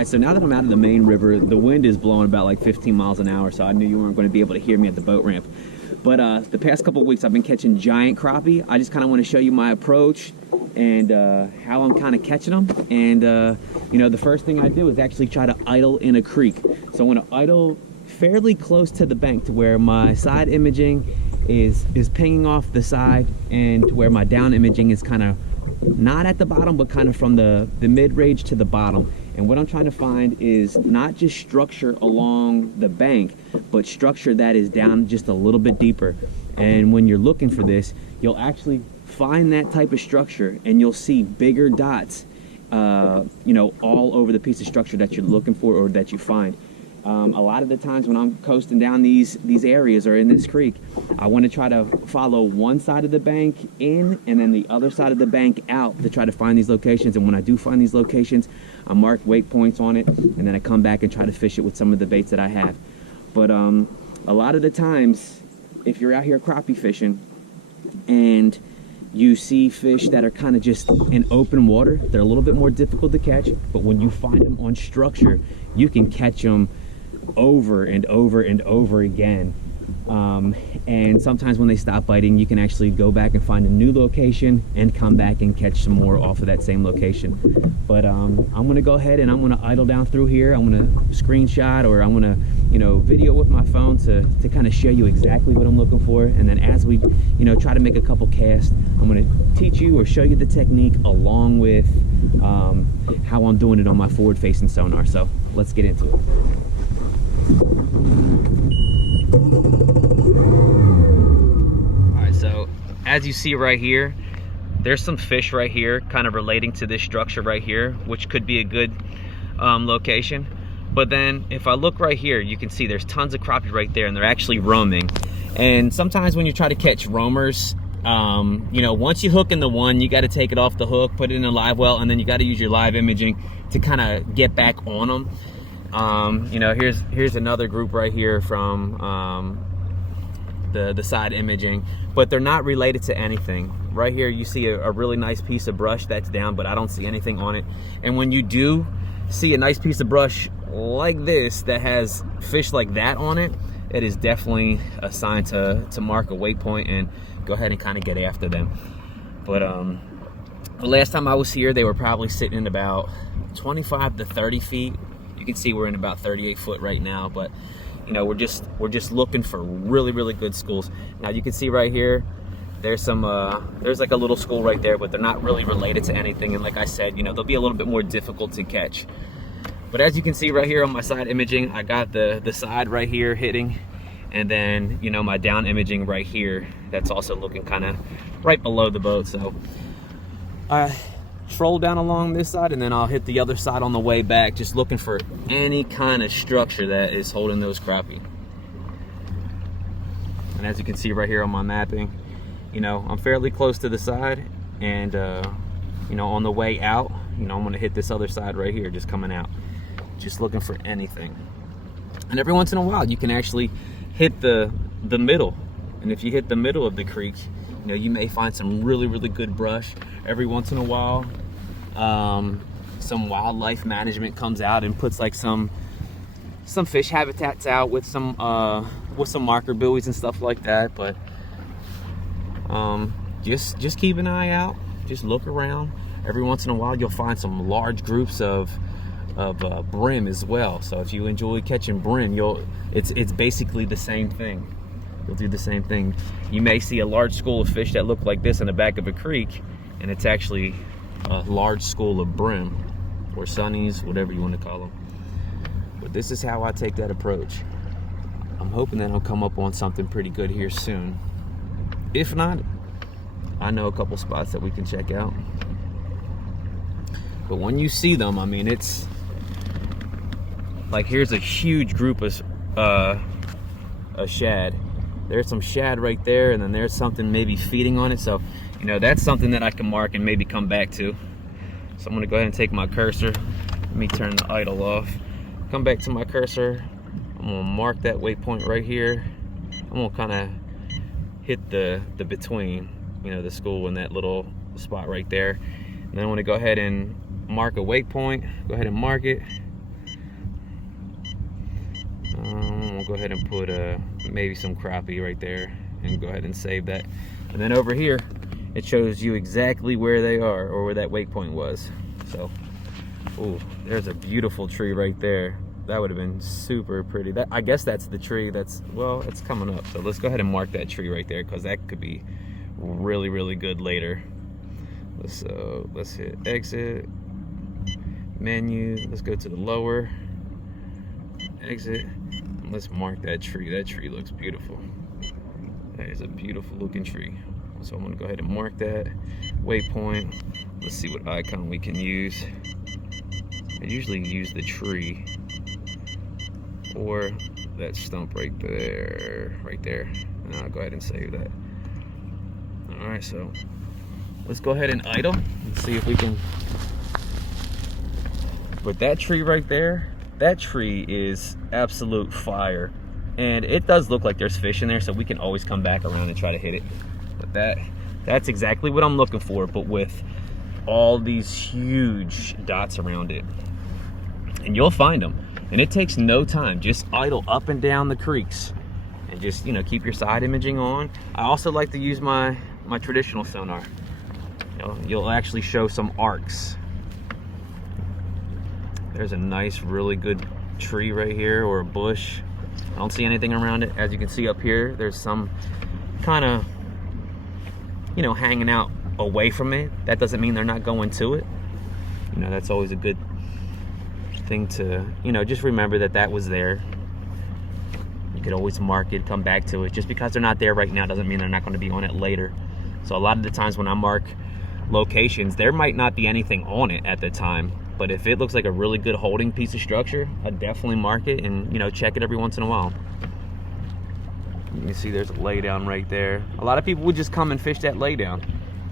right, so now that I'm out of the main river, the wind is blowing about like 15 miles an hour, so I knew you weren't going to be able to hear me at the boat ramp. But the past couple of weeks I've been catching giant crappie. I just kind of want to show you my approach and how I'm kind of catching them. And you know, the first thing I do is actually try to idle in a creek. So I want to idle fairly close to the bank to where my side imaging is pinging off the side, and to where my down imaging is kind of not at the bottom, but kind of from the mid-range to the bottom. And what I'm trying to find is not just structure along the bank, but structure that is down just a little bit deeper. And when you're looking for this, you'll actually find that type of structure, and you'll see bigger dots, you know, all over the piece of structure that you're looking for or that you find. A lot of the times when I'm coasting down these areas or in this creek, I want to try to follow one side of the bank in and then the other side of the bank out to try to find these locations. And when I do find these locations, I mark waypoints on it, and then I come back and try to fish it with some of the baits that I have. But a lot of the times, if you're out here crappie fishing and you see fish that are kind of just in open water, they're a little bit more difficult to catch. But when you find them on structure, you can catch them over and over and over again. And sometimes when they stop biting, you can actually go back and find a new location and come back and catch some more off of that same location. But I'm gonna go ahead and I'm gonna idle down through here. I'm gonna screenshot, or I'm gonna, you know, video with my phone to kind of show you exactly what I'm looking for. And then as we, you know, try to make a couple casts, I'm gonna teach you or show you the technique along with how I'm doing it on my forward facing sonar. So let's get into it. Alright, so as you see right here, there's some fish right here kind of relating to this structure right here, which could be a good location. But then if I look right here, you can see there's tons of crappie right there, and they're actually roaming. And sometimes when you try to catch roamers, you know, once you hook in the one, you got to take it off the hook, put it in a live well, and then you got to use your live imaging to kind of get back on them. You know, here's another group right here from the side imaging, but they're not related to anything. Right here you see a really nice piece of brush that's down, but I don't see anything on it. And when you do see a nice piece of brush like this that has fish like that on it, it is definitely a sign to mark a waypoint and go ahead and kind of get after them. But the last time I was here, they were probably sitting in about 25 to 30 feet. You can see we're in about 38 foot right now, but you know, we're just looking for really good schools. Now you can see right here, there's some there's like a little school right there, but they're not really related to anything. And like I said, you know, they'll be a little bit more difficult to catch. But as you can see right here on my side imaging, I got the side right here hitting, and then, you know, my down imaging right here, that's also looking kind of right below the boat. So I troll down along this side, and then I'll hit the other side on the way back, just looking for any kind of structure that is holding those crappie. And as you can see right here on my mapping, you know, I'm fairly close to the side, and you know, on the way out, you know, I'm gonna hit this other side right here, just coming out, just looking for anything. And every once in a while you can actually hit the middle, and if you hit the middle of the creek, you know, you may find some really good brush. Every once in a while, some wildlife management comes out and puts like some fish habitats out with some marker buoys and stuff like that. But just keep an eye out, just look around. Every once in a while you'll find some large groups of brim as well. So if you enjoy catching brim, it's basically the same thing. You'll do the same thing. You may see a large school of fish that look like this in the back of a creek, and it's actually a large school of brim, or sunnies, whatever you want to call them. But this is how I take that approach. I'm hoping that I'll come up on something pretty good here soon. If not, I know a couple spots that we can check out. But when you see them, I mean, it's like, here's a huge group of shad. There's some shad right there, and then there's something maybe feeding on it. So, you know, that's something that I can mark and maybe come back to. So I'm gonna go ahead and take my cursor. Let me turn the idle off. Come back to my cursor. I'm gonna mark that waypoint right here. I'm gonna kind of hit the between, you know, the school and that little spot right there. And then I want to go ahead and mark a waypoint. Go ahead and mark it. We'll go ahead and put maybe some crappie right there and go ahead and save that. And then over here, it shows you exactly where they are or where that waypoint was. So, ooh, there's a beautiful tree right there. That would have been super pretty. That, I guess that's the tree that's, well, it's coming up. So let's go ahead and mark that tree right there because that could be really, really good later. Let's hit exit, menu, let's go to the lower, exit, and let's mark that tree. That tree looks beautiful. That is a beautiful looking tree. So I'm gonna go ahead and mark that waypoint. Let's see what icon we can use. I usually use the tree or that stump right there, and I'll go ahead and save that. All right, so let's go ahead and idle and see if we can. But that tree right there, that tree is absolute fire. And it does look like there's fish in there, so we can always come back around and try to hit it. But that's exactly what I'm looking for, but with all these huge dots around it. And you'll find them. And it takes no time. Just idle up and down the creeks and just, you know, keep your side imaging on. I also like to use my traditional sonar. You know, you'll actually show some arcs. There's a nice, really good tree right here, or a bush. I don't see anything around it. As you can see up here, there's some kind of, you know, hanging out away from it. That doesn't mean they're not going to it. You know, that's always a good thing to, you know, just remember that that was there. You could always mark it, come back to it. Just because they're not there right now doesn't mean they're not going to be on it later. So a lot of the times when I mark locations, there might not be anything on it at the time, but if it looks like a really good holding piece of structure, I definitely mark it and, you know, check it every once in a while. You can see there's a laydown right there. A lot of people would just come and fish that laydown,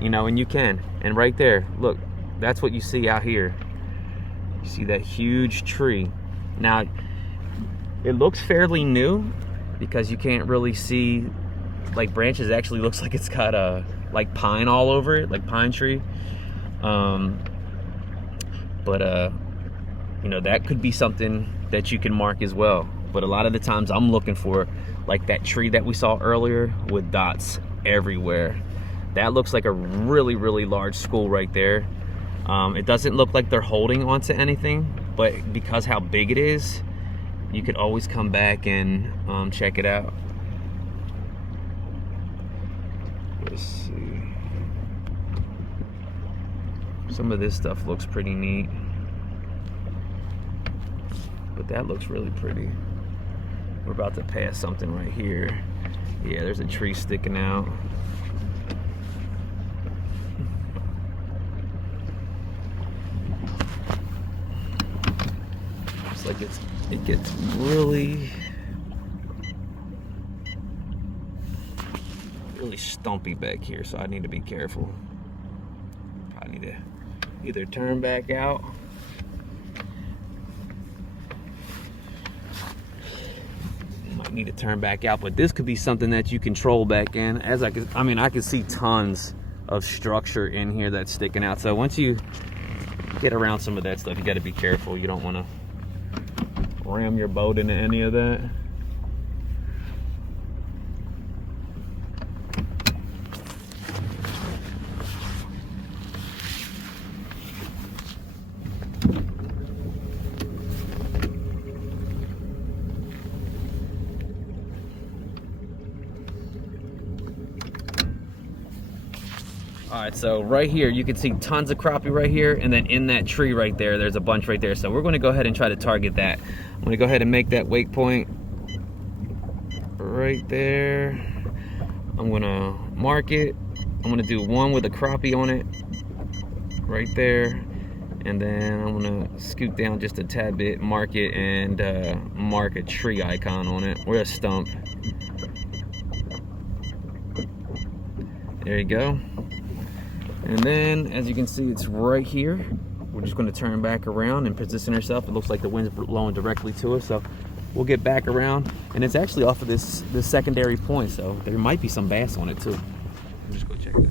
you know, and you can. And right there, look, that's what you see out here. You see that huge tree. Now, it looks fairly new because you can't really see, like, branches. It actually looks like it's got a, like, pine all over it, like pine tree. You know, that could be something that you can mark as well. But a lot of the times I'm looking for, like, that tree that we saw earlier with dots everywhere. That looks like a really, really large school right there. It doesn't look like they're holding onto anything, but because how big it is, you could always come back and check it out. Let's see. Some of this stuff looks pretty neat, but that looks really pretty. We're about to pass something right here. Yeah, there's a tree sticking out. It's like it gets really stumpy back here, so I need to be careful. I need to either turn back out need to turn back out, but this could be something that you control back in. As I can see tons of structure in here that's sticking out. So once you get around some of that stuff, you got to be careful. You don't want to ram your boat into any of that. All right, so right here, you can see tons of crappie right here, and then in that tree right there, there's a bunch right there. So we're gonna go ahead and try to target that. I'm gonna go ahead and make that waypoint right there. I'm gonna mark it. I'm gonna do one with a crappie on it right there. And then I'm gonna scoot down just a tad bit, mark it, and mark a tree icon on it, or a stump. There you go. And then, as you can see, it's right here. We're just going to turn back around and position ourselves. It looks like the wind's blowing directly to us, so we'll get back around. And it's actually off of this secondary point, so there might be some bass on it too. We'll just go check it out.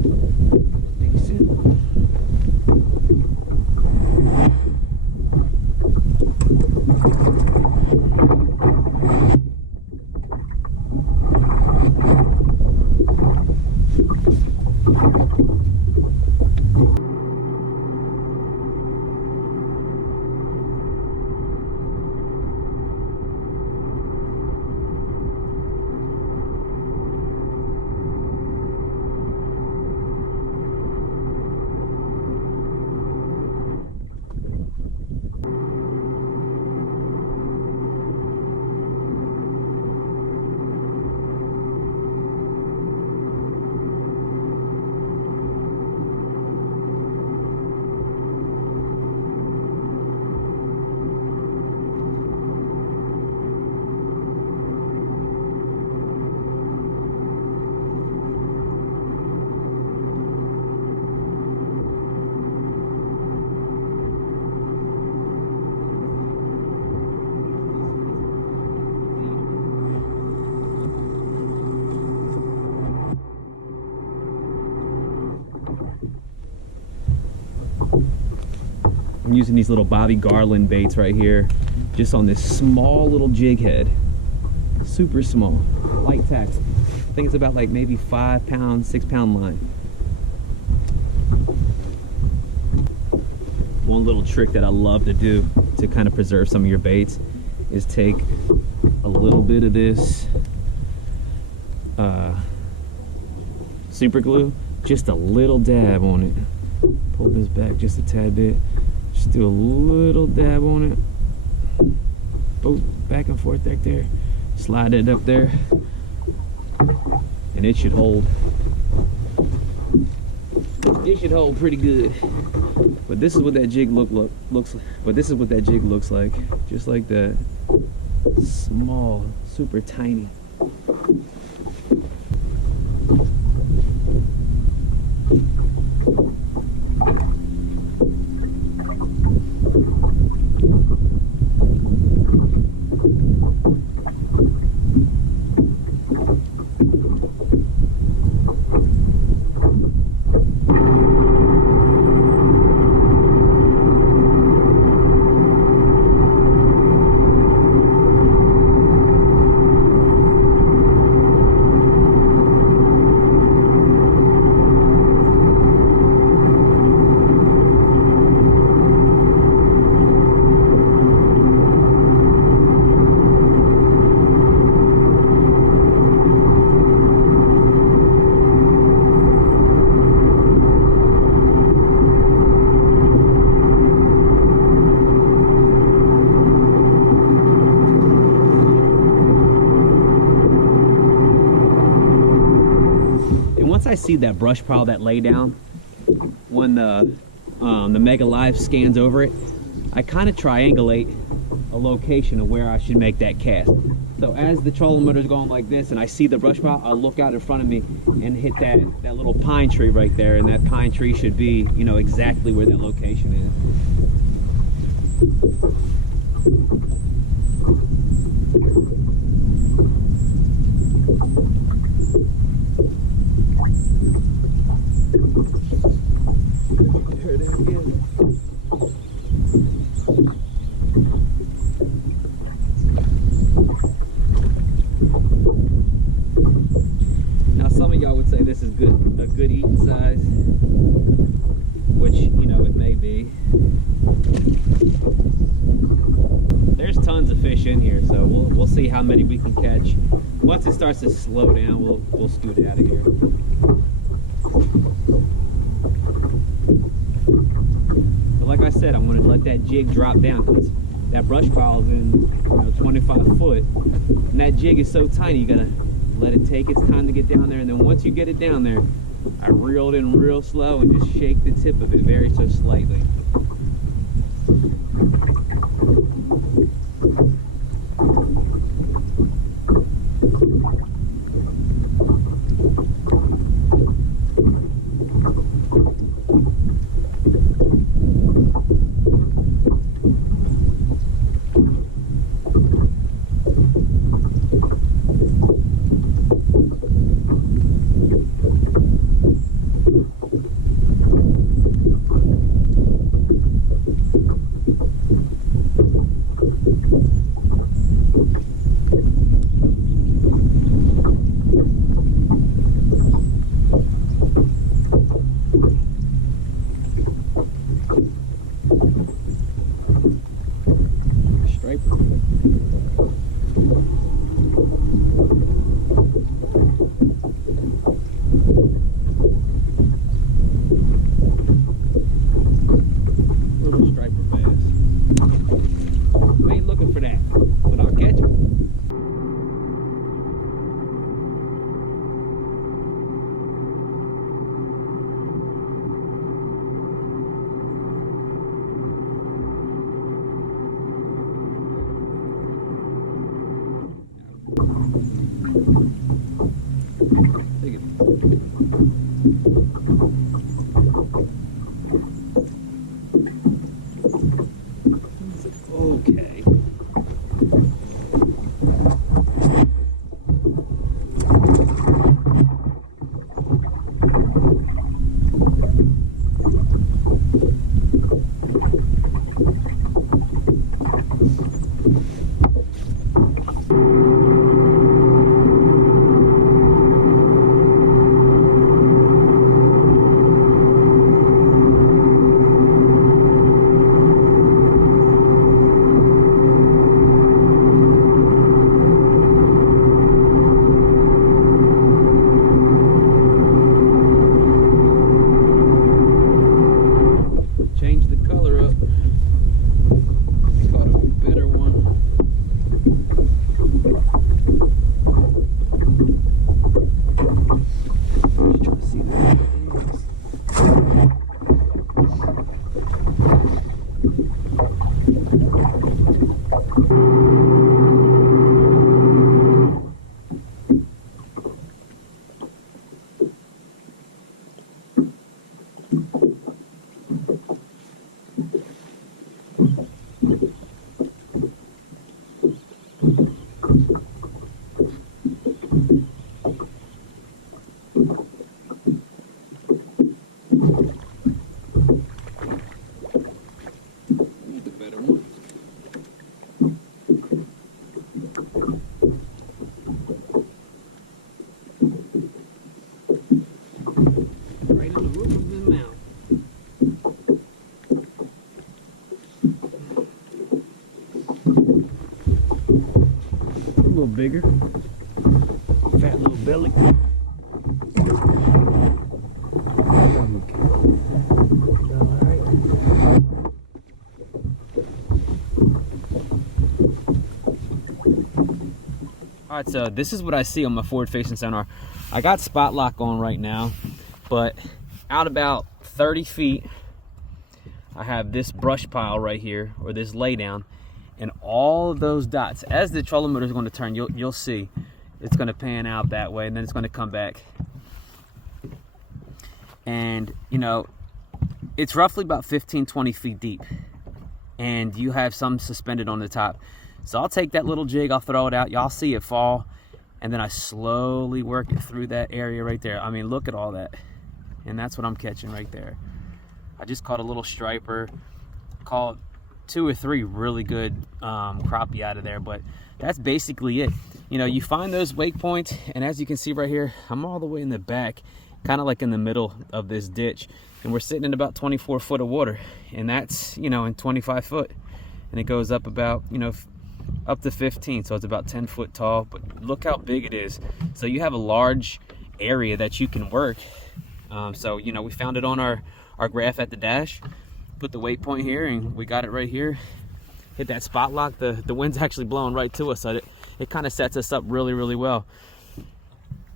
Decent. I'm using these little Bobby Garland baits right here, just on this small little jig head. Super small, light tax. I think it's about like maybe 5 pound, 6 pound line. One little trick that I love to do to kind of preserve some of your baits is take a little bit of this super glue, just a little dab on it. Pull this back just a tad bit. Just do a little dab on it. Both back and forth back there. Slide it up there, and it should hold. It should hold pretty good. But this is what that jig looks like. But this is what that jig looks like. Just like that. Small, super tiny. I see that brush pile, that lay down, when the Mega Live scans over it, I kind of triangulate a location of where I should make that cast. So as the trolling motor is going like this and I see the brush pile, I'll look out in front of me and hit that little pine tree right there, and that pine tree should be, you know, exactly where that location is. There it is again. Now some of y'all would say this is a good eating size, which, you know, it may be. There's tons of fish in here, so we'll see how many we can catch. Once it starts to slow down, we'll scoot out of here. But like I said, I'm going to let that jig drop down because that brush pile is in, you know, 25 foot, and that jig is so tiny. You gotta let it take its time to get down there, and then once you get it down there, I reel it in real slow and just shake the tip of it very so slightly. Little striper bass. We ain't looking for that, but I'll catch him. Look at him. Okay. Change the color up. Caught a better one. Just trying to see what it is. Right on the roof of the mouth. A little bigger. Fat little belly. Alright, so this is what I see on my forward facing sonar. I got spot lock on right now, but out about 30 feet, I have this brush pile right here, or this laydown, and all of those dots, as the trolling motor is going to turn, you'll see it's going to pan out that way, and then it's going to come back. And, you know, it's roughly about 15-20 feet deep, and you have some suspended on the top. So I'll take that little jig, I'll throw it out, y'all see it fall, and then I slowly work it through that area right there. I mean, look at all that. And that's what I'm catching right there. I just caught a little striper, caught 2 or 3 really good crappie out of there, but that's basically it. You know, you find those wake points, and as you can see right here, I'm all the way in the back, kind of like in the middle of this ditch, and we're sitting in about 24 foot of water, and that's, you know, in 25 foot, and it goes up about, you know, up to 15, so it's about 10 foot tall. But look how big it is. So you have a large area that you can work. So, you know, we found it on our graph at the dash, put the waypoint here, and we got it right here. Hit that spot lock. The wind's actually blowing right to us, so it kind of sets us up really, really well.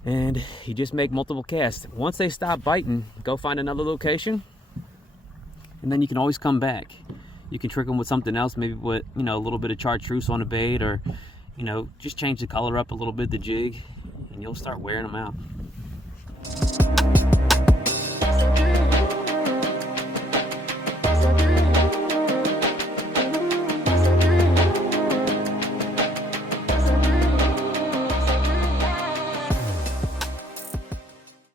And you just make multiple casts. Once they stop biting, go find another location, and then you can always come back. You can trick them with something else, maybe with, you know, a little bit of chartreuse on the bait, or, you know, just change the color up a little bit, the jig, and you'll start wearing them out.